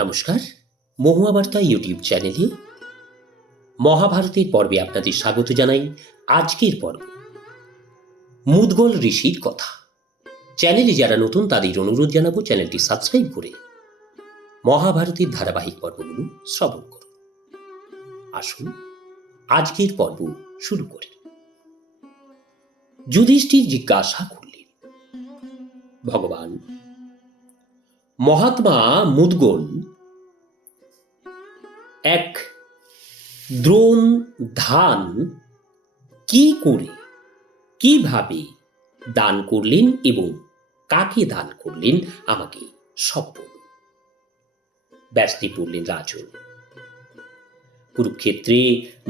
নমস্কার, মহুয়া বার্তা ইউটিউব চ্যানেলে মহাভারতের পর্বে আপনাদের স্বাগত জানাই। আজকের পর্ব মুদগল ঋষির কথা। চ্যানেলে যারা নতুন তাদের অনুরোধ জানাবো চ্যানেলটি সাবস্ক্রাইব করে মহাভারতের ধারাবাহিক পর্বগুলো শ্রবণ করুন। আসুন আজকের পর্ব শুরু করি। যুধিষ্ঠির জিজ্ঞাসা করলেন, ভগবান, মহাত্মা মুদগল এক দ্রোণ ধান কি করে কিভাবে দান করলেন এবং কাকে দান করলেন আমাকে সব বলুন। ব্যাসদেব বললেন, রাজন, কুরুক্ষেত্রে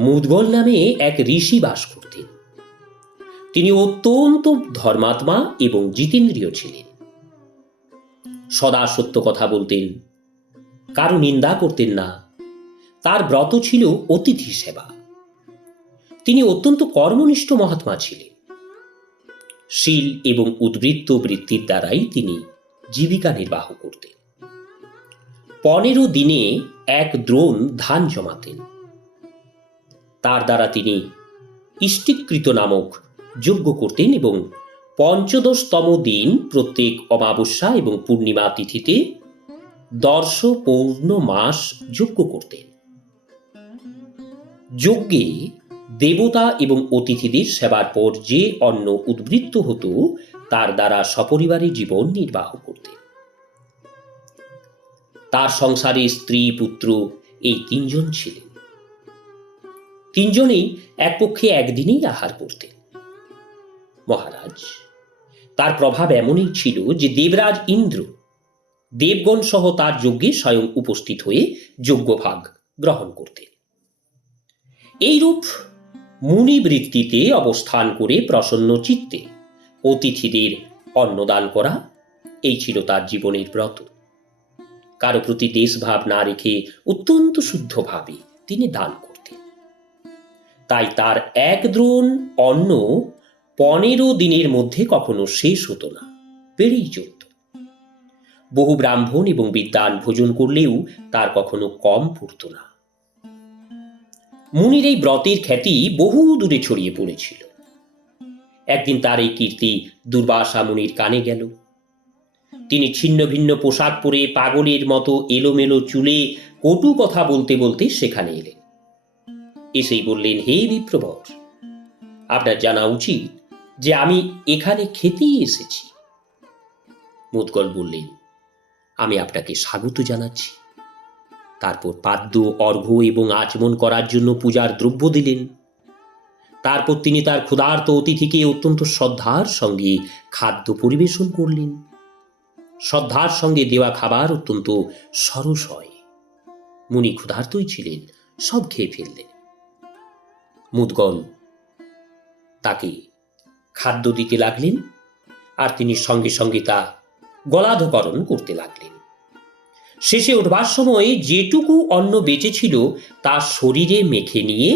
মুদগল নামে এক ঋষি বাস করতেন। তিনি অত্যন্ত ধর্মাত্মা এবং জিতেন্দ্রিয় ছিলেন। সদা সত্য কথা বলতেন, কারো নিন্দা করতেন না। তার ব্রত ছিল অতিথি সেবা। তিনি অত্যন্ত কর্মনিষ্ঠ মহাত্মা ছিলেন। শীল এবং উদ্বৃত্ত বৃত্তির দ্বারাই তিনি জীবিকা নির্বাহ করতেন। 15 দিনে এক দ্রোণ ধান জমাতেন। তার দ্বারা তিনি ইষ্টিকৃত নামক যজ্ঞ করতেন এবং 15তম দিন প্রত্যেক অমাবস্যা এবং পূর্ণিমা তিথিতে দর্শ পৌর্ণমাস যজ্ঞ করতেন। যজ্ঞে দেবতা এবং অতিথিদের সেবার পর যে অন্ন উদ্বৃত্ত হতো তার দ্বারা সপরিবারে জীবন নির্বাহ করতেন। তার সংসারে স্ত্রী পুত্র এই 3 জন ছিলেন। 3 জনেই এক পক্ষে একদিনেই আহার করতেন। মহারাজ, তার প্রভাব এমনই ছিল যে দেবরাজ ইন্দ্র দেবগণ সহ তার যজ্ঞে স্বয়ং উপস্থিত হয়ে যজ্ঞভাগ গ্রহণ করতেন। এইরূপ মুনিবৃত্তিতে অবস্থান করে প্রসন্ন চিত্তে অতিথিদের অন্নদান করা, এই ছিল তার জীবনের ব্রত। কারো প্রতি দেশভাব না রেখে অত্যন্ত শুদ্ধভাবে তিনি দান করতেন। তাই তার এক দ্রোণ অন্ন 15 দিনের মধ্যে কখনো শেষ হতো না, বেড়েই চলত। বহু ব্রাহ্মণ এবং বিদ্বান ভোজন করলেও তার কখনো কম পড়ত না। মুনির এই ব্রতের খ্যাতি বহু দূরে ছড়িয়ে পড়েছিল। একদিন তার এই কীর্তি দুর্বাসা মুনির কানে গেল। তিনি ছিন্ন ভিন্ন পোশাক পরে পাগলের মতো এলোমেলো চুলে কটু কথা বলতে বলতে সেখানে এলেন। এসেই বললেন, হে বিপ্রবর, আপনার জানা উচিত যে আমি এখানে খেতেই এসেছি। মুদগল বললেন, আমি আপনাকে স্বাগত জানাচ্ছি। তারপর পাদ্য, অর্ঘ্য এবং আচমন করার জন্য পূজার দ্রব্য দিলেন। তারপর তিনি তার ক্ষুধার্ত অতিথিকে অত্যন্ত শ্রদ্ধার সঙ্গে খাদ্য পরিবেশন করলেন। শ্রদ্ধার সঙ্গে দেওয়া খাবার অত্যন্ত সরস হয়। মুনি ক্ষুধার্তই ছিলেন, সব খেয়ে ফেললেন। মুদগল তাকে খাদ্য দিতে লাগলেন আর তিনি সঙ্গে সঙ্গে তা গলাধকরণ করতে লাগলেন। শেষে উঠবার সময় যেটুকু অন্ন বেঁচেছিল তা শরীরে মেখে নিয়ে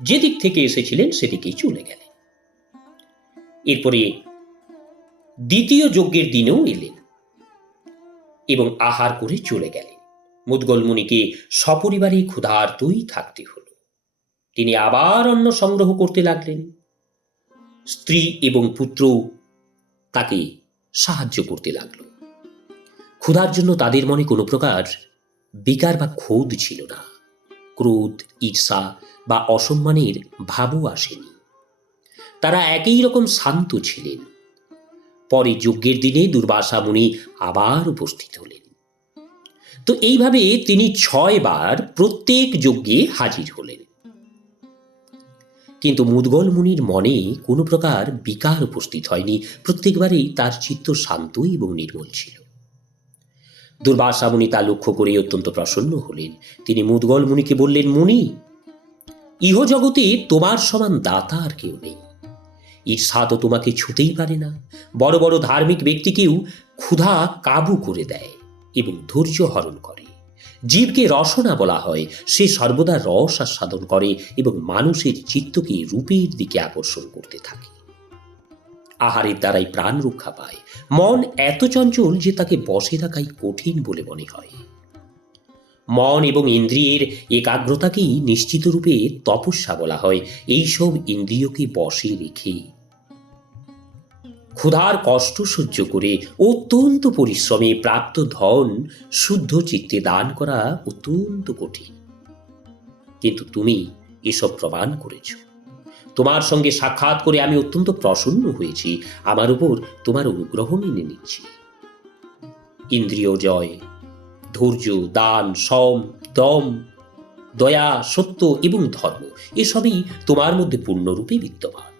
যেদিক থেকে এসেছিলেন সেদিকেই চলে গেলেন। এরপরে দ্বিতীয় যজ্ঞের দিনেও এলেন এবং আহার করে চলে গেলেন। মুদগল মুনিকে সপরিবারে ক্ষুধার্তই থাকতে হল। তিনি আবার অন্ন সংগ্রহ করতে লাগলেন। স্ত্রী এবং পুত্র তাকে সাহায্য করতে লাগল। ক্ষুধার জন্য তাদের মনে কোনো প্রকার বিকার বা ক্ষোভ ছিল না। ক্রোধ, ঈর্ষা বা অসম্মানের ভাবও আসেনি। তারা একই রকম শান্ত ছিলেন। পরে যজ্ঞের দিনে দুর্বাসা মুনি আবার উপস্থিত হলেন। তো এইভাবে তিনি 6 বার প্রত্যেক যজ্ঞে হাজির হলেন। কিন্তু মুদগল মুনির মনে কোনো প্রকার বিকার উপস্থিত হয়নি। প্রত্যেকবারেই তার চিত্ত শান্ত এবং নির্মল ছিল। দুর্বাসা মুনি তা লক্ষ্য করে অত্যন্ত প্রসন্ন হলেন। তিনি মুদগল মুনিকে বললেন, মুনি, ইহ জগতে তোমার সমান দাতা আর কেউ নেই। ঈর্ষা তো তোমাকে ছুতেই পারে না। বড় বড় ধার্মিক ব্যক্তিকেও ক্ষুধা কাবু করে দেয় এবং ধৈর্য হরণ করে। জীবকে রসনা বলা হয়। সে সর্বদা রস আস্বাদন করে এবং মানুষের চিত্তকে রূপের দিকে আকর্ষণ করতে থাকে। আহারের দ্বারাই প্রাণ রক্ষা পায়। মন এত চঞ্চল যে তাকে বশে রাখাই কঠিন বলে মনে হয়। মন এবং ইন্দ্রিয়ের একাগ্রতাকেই নিশ্চিত রূপে তপস্যা বলা হয়। এইসব ইন্দ্রিয়কে বশে রেখে ক্ষুধার কষ্ট সহ্য করে অত্যন্ত পরিশ্রমে প্রাপ্ত ধন শুদ্ধ চিত্তে দান করা অত্যন্ত কঠিন। কিন্তু তুমি এসব প্রমাণ করেছ। তোমার সঙ্গে সাক্ষাৎ করে আমি অত্যন্ত প্রসন্ন হয়েছি। আমার উপর তোমার অনুগ্রহ মেনে নিচ্ছি। ইন্দ্রিয় জয়, ধৈর্য, দান, সম, দম, দয়া, সত্য এবং ধর্ম এসবই তোমার মধ্যে পূর্ণরূপে বিদ্যমান।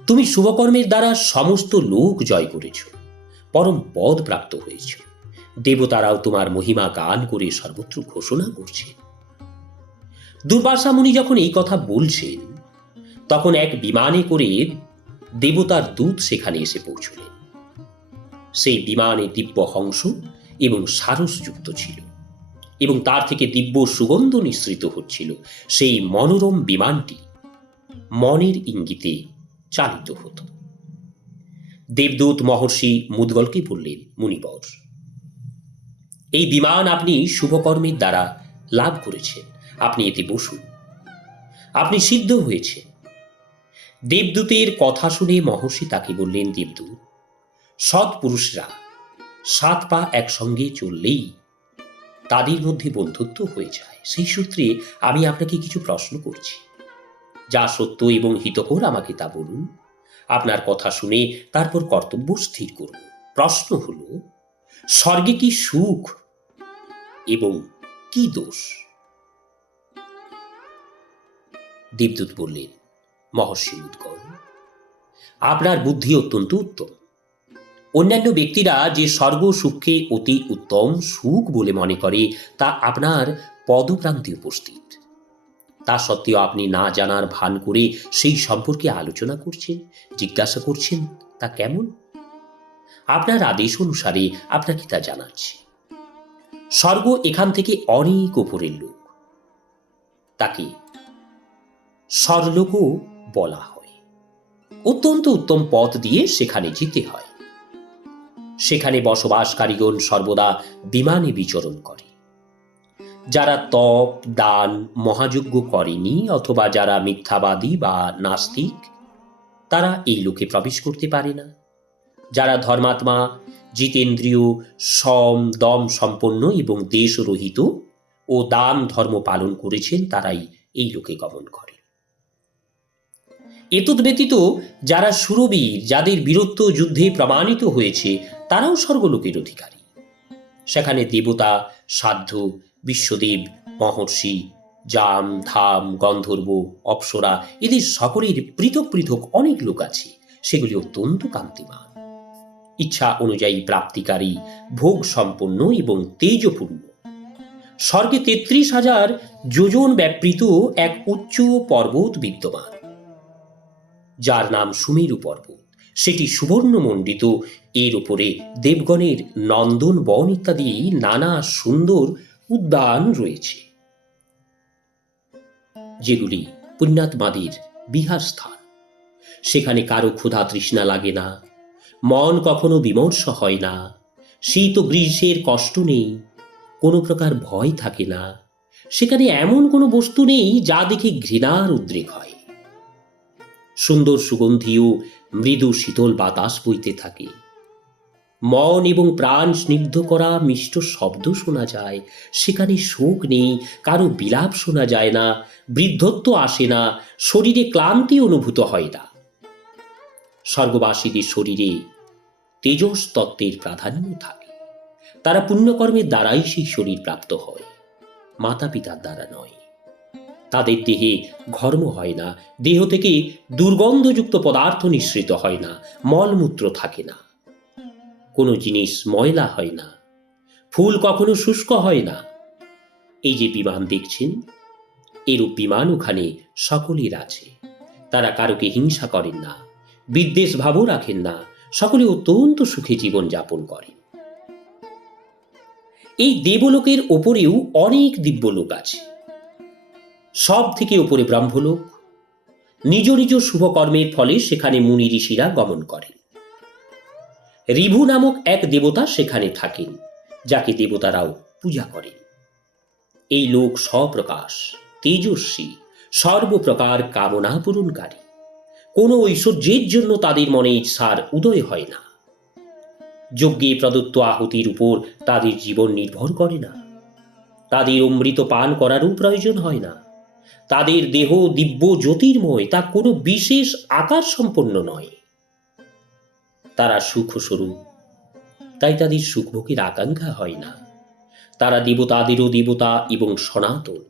তুমি শুভকর্মের দ্বারা সমস্ত লোক জয় করেছ, পরম পদ প্রাপ্ত হয়েছ। দেবতারাও তোমার মহিমা গান করে সর্বত্র ঘোষণা করছে। দুর্বাসা মুনি যখন এই কথা বলছেন, তখন এক বিমানে করে দেবতার দূত সেখানে এসে পৌঁছলেন। সেই বিমানে দিব্য হংস এবং সারসযুক্ত ছিল এবং তার থেকে দিব্য সুগন্ধ নিঃসৃত হচ্ছিল। সেই মনোরম বিমানটি মনের ইঙ্গিতে চালিত হতো। দেবদূত মহর্ষি মুদ্গলকে বললেন, মুনিবর, এই বিমান আপনি শুভকর্মের দ্বারা লাভ করেছেন, আপনি এতে বসুন, আপনি সিদ্ধ হয়েছেন। দেবদূতের কথা শুনে মহর্ষি তাকে বললেন, দেবদূত, সৎ পুরুষরা 7 পা একসঙ্গে চললেই তাদের মধ্যে বন্ধুত্ব হয়ে যায়। সেই সূত্রে আমি আপনাকে কিছু প্রশ্ন করছি। যা সত্য এবং হিতকর আমাকে তা বলুন। আপনার কথা শুনে তারপর কর্তব্য স্থির করব। প্রশ্ন হল, স্বর্গে কি সুখ এবং কি দোষ? দেবদূত বললেন, মহর্ষি মুদ্গল, আপনার বুদ্ধি অত্যন্ত উত্তম। অন্যান্য ব্যক্তিরা যে স্বর্গ সুখকে অতি উত্তম সুখ বলে মনে করে, তা আপনার পদপ্রান্তে উপস্থিত। তা সত্ত্বেও আপনি না জানার ভান করে সেই সম্পর্কে আলোচনা করছেন, জিজ্ঞাসা করছেন তা কেমন? আপনার আদেশ অনুসারে আপনাকে তা জানাচ্ছি। স্বর্গ এখান থেকে অনেক ওপরের লোক, তাকে স্বর্লোকও বলা হয়। অত্যন্ত উত্তম পথ দিয়ে সেখানে যেতে হয়। সেখানে বসবাসকারীগণ সর্বদা বিমানে বিচরণ করে। যারা তপ, দান, মহাযজ্ঞ করেনি অথবা যারা মিথ্যাবাদী বা নাস্তিক, তারা এই লোকে প্রবেশ করতে পারে না। যারা ধর্মাত্মা, জিতেন্দ্রীয়, সম, দম সম্পন্ন এবং দেশরহিত ও দান ধর্ম পালন করেছেন, তারাই এই লোকে গমন করে। এতদ ব্যতীত যারা শূরবীর, যাদের বীরত্ব যুদ্ধে প্রমাণিত হয়েছে, তারাও স্বর্গলোকের অধিকারী। সেখানে দেবতা, সাধ্য, বিশ্বদেব, মহর্ষি, জাম, ধাম, গন্ধর্ব, অপ্সরা এদের সকলের পৃথক পৃথক অনেক লোক আছে। সেগুলি অত্যন্ত কান্তিমান, ইচ্ছা অনুযায়ী প্রাপ্তিকারী, ভোগ সম্পন্ন এবং তেজপূর্ণ। স্বর্গে 33,000 যোজন ব্যাপৃত এক উচ্চ পর্বত বিদ্যমান, যার নাম সুমেরু পর্বত। সেটি সুবর্ণমণ্ডিত। এর উপরে দেবগণের নন্দন বন ইত্যাদি নানা সুন্দর উদ্যান রয়েছে, যেগুলি পুণ্যাত্মাদের বিহার স্থান। সেখানে কারো ক্ষুধা তৃষ্ণা লাগে না, মন কখনো বিমর্ষ হয় না, শীত ও গ্রীষ্মের কষ্ট নেই, কোনো প্রকার ভয় থাকে না। সেখানে এমন কোনো বস্তু নেই যা দেখে ঘৃণার উদ্রেক হয়। সুন্দর সুগন্ধি ও মৃদু শীতল বাতাস বইতে থাকে। মন এবং প্রাণ স্নিগ্ধ করা মিষ্ট শব্দ শোনা যায়। সেখানে শোক নেই, কারো বিলাপ শোনা যায় না, বৃদ্ধত্ব আসে না, শরীরে ক্লান্তি অনুভূত হয় না। স্বর্গবাসীদের শরীরে তেজস তত্ত্বের প্রাধান্য থাকে। তারা পুণ্যকর্মের দ্বারাই সেই শরীর প্রাপ্ত হয়, মাতা পিতার দ্বারা নয়। তাদের দেহে ঘর্ম হয় না, দেহ থেকে দুর্গন্ধযুক্ত পদার্থ নিঃসৃত হয় না, মলমূত্র থাকে না, কোনো জিনিস ময়লা হয় না, ফুল কখনো শুষ্ক হয় না। এই যে বিমান দেখছেন, এরূপ বিমান ওখানে সকলের আছে। তারা কারোকে হিংসা করেন না, বিদ্বেষ ভাবও রাখেন না, সকলে অত্যন্ত সুখে জীবন যাপন করেন। এই দেবলোকের ওপরেও অনেক দিব্যলোক আছে। সব থেকে ওপরে ব্রহ্মলোক। নিজ নিজ শুভকর্মের ফলে সেখানে মুনি ঋষিরা গমন করেন। ঋভু নামক এক দেবতা সেখানে থাকেন, যাকে দেবতারাও পূজা করেন। এই লোক স্বপ্রকাশ, তেজস্বী, সর্বপ্রকার কামনা পূরণকারী। কোনো ঐশ্বর্যের জন্য তাদের মনে ইচ্ছার উদয় হয় না। যজ্ঞে প্রদত্ত আহুতির উপর তাদের জীবন নির্ভর করে না। তাদের অমৃত পান করারও প্রয়োজন হয় না। তাদের দেহ দিব্য জ্যোতির্ময়, তা কোনো বিশেষ আকার সম্পন্ন নয়। তারা সুখস্বরূপ, তাই তাদের সুখভোগের আকাঙ্ক্ষা হয় না। তারা দেবতাদেরও দেবতা এবং সনাতন।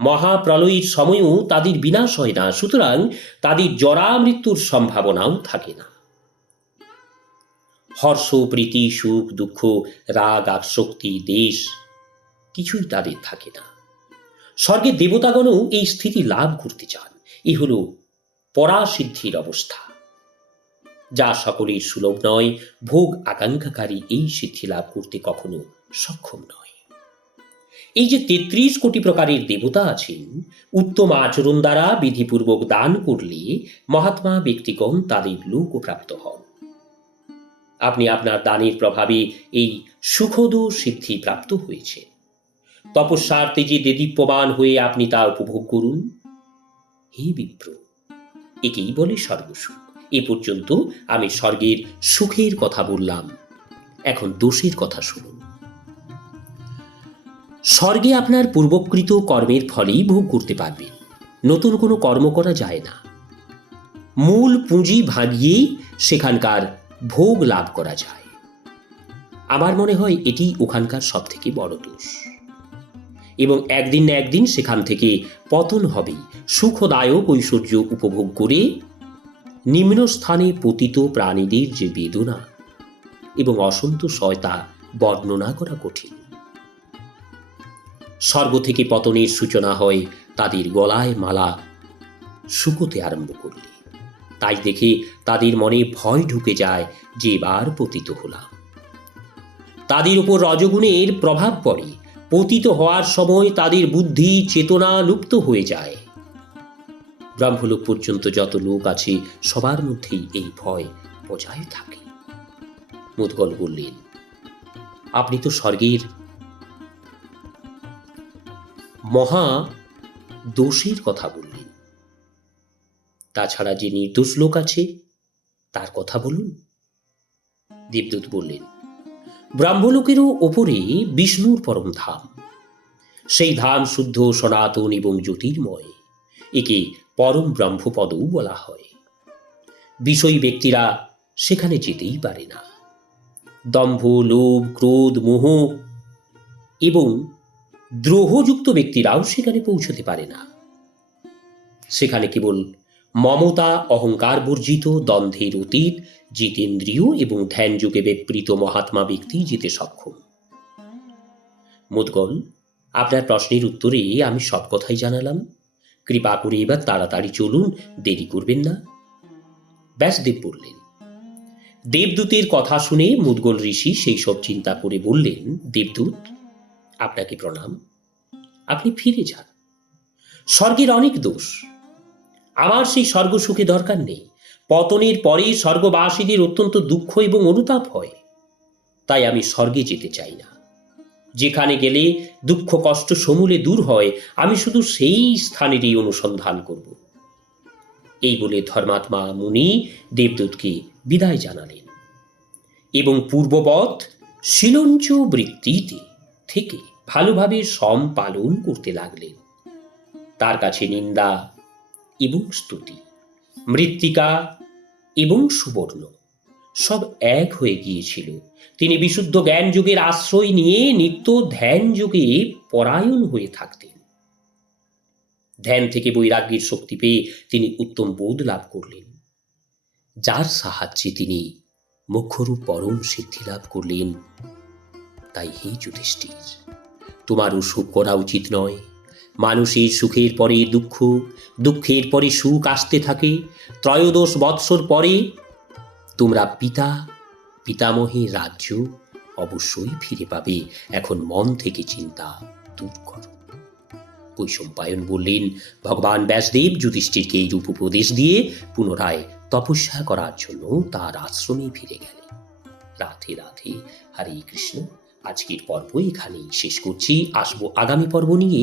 মহাপ্রলয়ের সময়ও তাদের বিনাশ হয় না, সুতরাং তাদের জরা মৃত্যুর সম্ভাবনাও থাকে না। হর্ষ, প্রীতি, সুখ, দুঃখ, রাগ, আসক্তি, দেশ কিছুই তাদের থাকে না। স্বর্গের দেবতাগণও এই স্থিতি লাভ করতে চান। এ হল পরাসিদ্ধির অবস্থা, যা সকলের সুলভ নয়। ভোগ আকাঙ্ক্ষাকারী এই সিদ্ধি লাভ করতে কখনো সক্ষম নয়। এই যে ৩৩ কোটি প্রকারের দেবতা আছেন, উত্তম আচরণ দ্বারা বিধিপূর্বক দান করলে মহাত্মা ব্যক্তিগণ তাদের লোকপ্রাপ্ত হন। আপনি আপনার দানের প্রভাবে এই সুখদ সিদ্ধি প্রাপ্ত হয়েছে। তপস্যার তেজে দেদীপ্যমান হয়ে আপনি তা উপভোগ করুন। হে বিপ্র, একেই বলে স্বর্গসুখ। এ পর্যন্ত আমি স্বর্গের সুখের কথা বললাম, এখন দোষের কথা শুনুন। স্বর্গে আপনার পূর্বকৃত কর্মের ফলেই ভোগ করতে পারবেন, নতুন কোনো কর্ম করা যায় না। মূল পুঁজি ভাগিয়েই সেখানকার ভোগ লাভ করা যায়। আমার মনে হয় এটি ওখানকার সব থেকে বড় দোষ, এবং একদিন না একদিন সেখান থেকে পতন হবেই। সুখদায়ক ঐশ্বর্য উপভোগ করে নিম্নস্থানে পতিত প্রাণীদের যে বেদনা এবং অসন্তোষ হয় তা বর্ণনা করা কঠিন। স্বর্গ থেকে পতনের সূচনা হয় তাদের গলায় মালা শুকোতে আরম্ভ করলে। তাই দেখে তাদের মনে ভয় ঢুকে যায় যে এবার পতিত হলাম। তাদের উপর রজগুণের প্রভাব পড়ে। পতিত হওয়ার সময় তাদের বুদ্ধি চেতনা লুপ্ত হয়ে যায়। ব্রহ্মলোক পর্যন্ত যত লোক আছে সবার মধ্যেই এই ভয় বজায় থাকে। মুদগল বললেন, আপনি তো স্বর্গের মহা দোষের কথা বললেন, তাছাড়া যে নির্দোষ লোক আছে তার কথা বলুন। দেবদূত বললেন, ব্রহ্মলোকেরও ওপরে বিষ্ণুর পরম ধাম। সেই ধাম শুদ্ধ, সনাতন এবং জ্যোতির্ময়। একে পরম ব্রহ্মপদও বলা হয়। বিষয়ী ব্যক্তিরা সেখানে যেতেই পারে না। দম্ভ, লোভ, ক্রোধ, মোহ এবং দ্রোহযুক্ত ব্যক্তিরাও সেখানে পৌঁছতে পারে না। সেখানে কেবল মমতা, অহংকার বর্জিত, দ্বন্দ্বের অতীত, জিতেন্দ্রীয় এবং ধ্যান যুগে বিপরীত মহাত্মা ব্যক্তি যেতে সক্ষম। মুদগল, আপনার প্রশ্নের উত্তরে আমি সব কথাই জানালাম। কৃপা করে এবার তাড়াতাড়ি চলুন, দেরি করবেন না। ব্যাসদেব বললেন। দেবদূতের কথা শুনে মুদগল ঋষি সেই সব চিন্তা করে বললেন, দেবদূত, আপনাকে প্রণাম। আপনি ফিরে যান। স্বর্গের অনেক দোষ, আমার সেই স্বর্গ সুখে দরকার নেই। পতনের পরে স্বর্গবাসীদের অত্যন্ত দুঃখ এবং অনুতাপ হয়, তাই আমি স্বর্গে যেতে চাই না। যেখানে গেলে দুঃখ কষ্ট সমূলে দূর হয়, আমি শুধু সেই স্থানেরই অনুসন্ধান করব। এই বলে ধর্মাত্মা মুনি দেবদূতকে বিদায় জানালেন এবং পূর্ববৎ শিলঞ্চ বৃত্তিতে থেকে ভালোভাবে সম পালন করতে লাগলেন। তার কাছে নিন্দা এবং স্তুতি, মৃত্তিকা এবং সুবর্ণ সব এক হয়ে গিয়েছিল। তিনি বিশুদ্ধ জ্ঞান যোগের আশ্রয় নিয়ে নিত্য ধ্যান যোগে পরায়ণ হয়ে থাকতেন। ধ্যান থেকে বৈরাগ্যের শক্তি পেয়ে তিনি উত্তম বোধ লাভ করলেন, যার সাহায্যে তিনি মুখ্যরূপ পরম সিদ্ধি লাভ করলেন। তাই হে যুধিষ্ঠির, তোমারও সুখ করা উচিত নয়। মানুষের সুখের পরে দুঃখ, দুঃখের পরে সুখ আসতে থাকে। 13 বৎসর পরে তোমরা পিতামহের রাজ্য অবশ্যই ফিরে পাবে। এখন মন থেকে চিন্তা দূর করো। বৈশম্পায়ন বললেন, ভগবান ব্যাসদেব যুধিষ্ঠিরকে এই রূপ উপদেশ দিয়ে পুনরায় তপস্যা করার জন্য তার আশ্রমে ফিরে গেলেন। রাধে রাধে। হরে কৃষ্ণ। আজকের পর্ব এখানেই শেষ করছি। আসবো আগামী পর্ব নিয়ে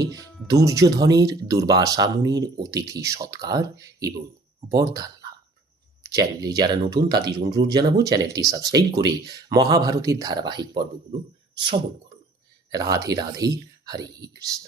দুর্যোধনের দুর্বাসা মুনির অতিথি সৎকার এবং বরদান লাভ। চ্যানেলে যারা নতুন তাদের অনুরোধ জানাবো চ্যানেলটি সাবস্ক্রাইব করে মহাভারতের ধারাবাহিক পর্বগুলো শ্রবণ করুন। রাধে রাধে, হরে কৃষ্ণ।